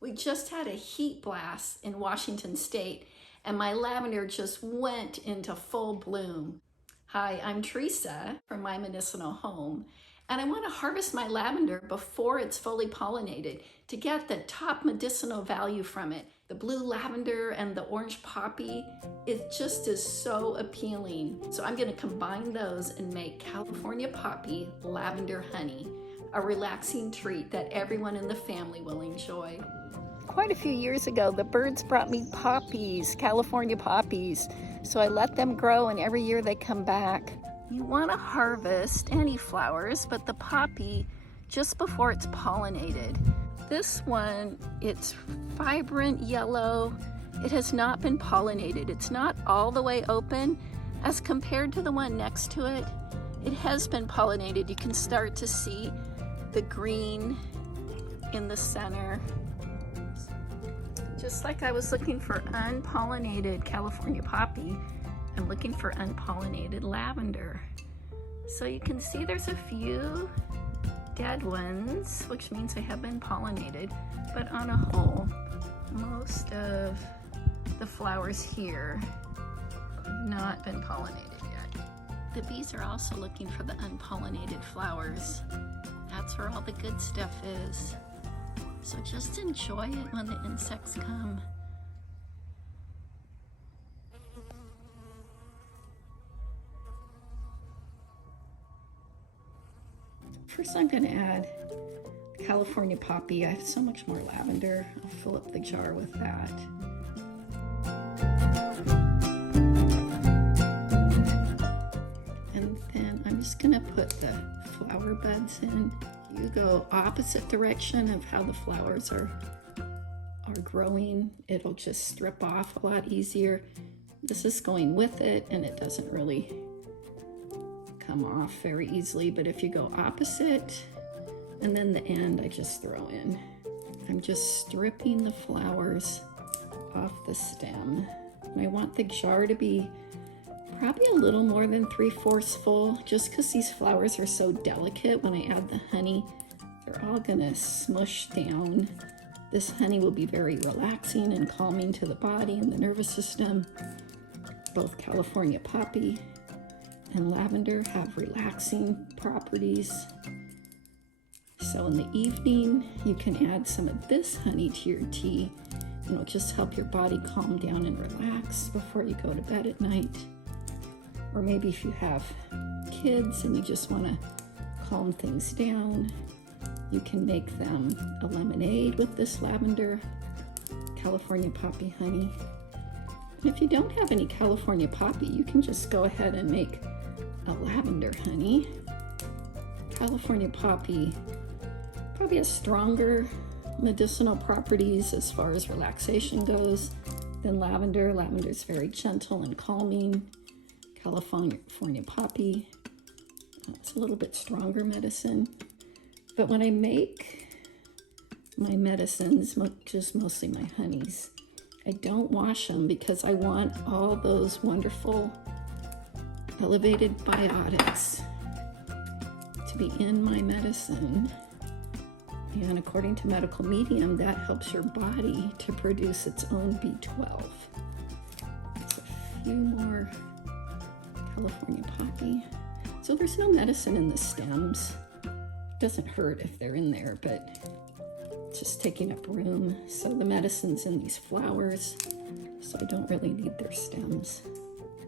We just had a heat blast in Washington State and my lavender just went into full bloom. Hi, I'm Teresa from my medicinal home, and I want to harvest my lavender before it's fully pollinated to get the top medicinal value from it. The blue lavender and the orange poppy, it just is so appealing. So I'm going to combine those and make California Poppy Lavender Honey, a relaxing treat that everyone in the family will enjoy. Quite a few years ago, the birds brought me poppies, California poppies. So I let them grow, and every year they come back. You want to harvest any flowers, but the poppy just before it's pollinated. This one, it's vibrant yellow. It has not been pollinated. It's not all the way open as compared to the one next to it. It has been pollinated. You can start to see the green in the center. Just like I was looking for unpollinated California poppy, I'm looking for unpollinated lavender. So you can see there's a few dead ones, which means they have been pollinated, but on a whole, most of the flowers here have not been pollinated yet. The bees are also looking for the unpollinated flowers. That's where all the good stuff is. So just enjoy it when the insects come. First I'm going to add California poppy. I have so much more lavender. I'll fill up the jar with that. And then I'm just going to put the flower buds in. You go opposite direction of how the flowers are growing. It'll just strip off a lot easier. This is going with it and it doesn't really come off very easily, but if you go opposite and then the end I just throw in. I'm just stripping the flowers off the stem. And I want the jar to be probably a little more than 3/4 full, just because these flowers are so delicate. When I add the honey, they're all gonna smush down. This honey will be very relaxing and calming to the body and the nervous system. Both California poppy and lavender have relaxing properties. So in the evening, you can add some of this honey to your tea, and it'll just help your body calm down and relax before you go to bed at night. Or maybe if you have kids and you just want to calm things down, you can make them a lemonade with this lavender California poppy honey. And if you don't have any California poppy, you can just go ahead and make a lavender honey. California poppy probably has stronger medicinal properties as far as relaxation goes than lavender. Lavender is very gentle and calming. California poppy, it's a little bit stronger medicine. But when I make my medicines, just mostly my honeys, I don't wash them because I want all those wonderful elevated biotics to be in my medicine. And according to Medical Medium, that helps your body to produce its own B12. So a few more California poppy. So there's no medicine in the stems. Doesn't hurt if they're in there, but it's just taking up room. So the medicine's in these flowers, so I don't really need their stems.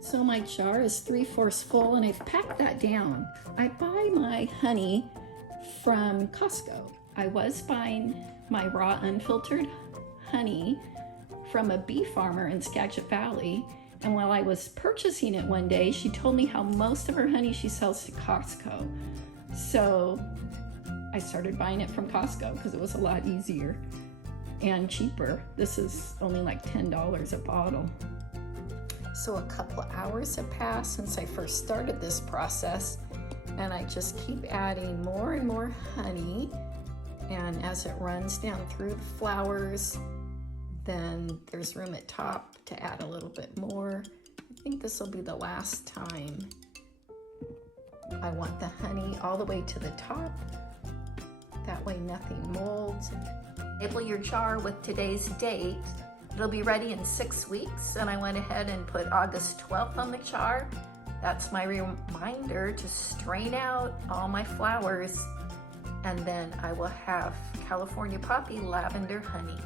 So my jar is 3/4 full, and I've packed that down. I buy my honey from Costco. I was buying my raw unfiltered honey from a bee farmer in Skagit Valley. And while I was purchasing it one day, she told me how most of her honey she sells to Costco. So I started buying it from Costco because it was a lot easier and cheaper. This is only like $10 a bottle. So a couple of hours have passed since I first started this process, and I just keep adding more and more honey. And as it runs down through the flowers, then there's room at top to add a little bit more. I think this will be the last time. I want the honey all the way to the top. That way nothing molds. Label your jar with today's date. It'll be ready in 6 weeks, and I went ahead and put August 12th on the jar. That's my reminder to strain out all my flowers, and then I will have California Poppy Lavender Honey.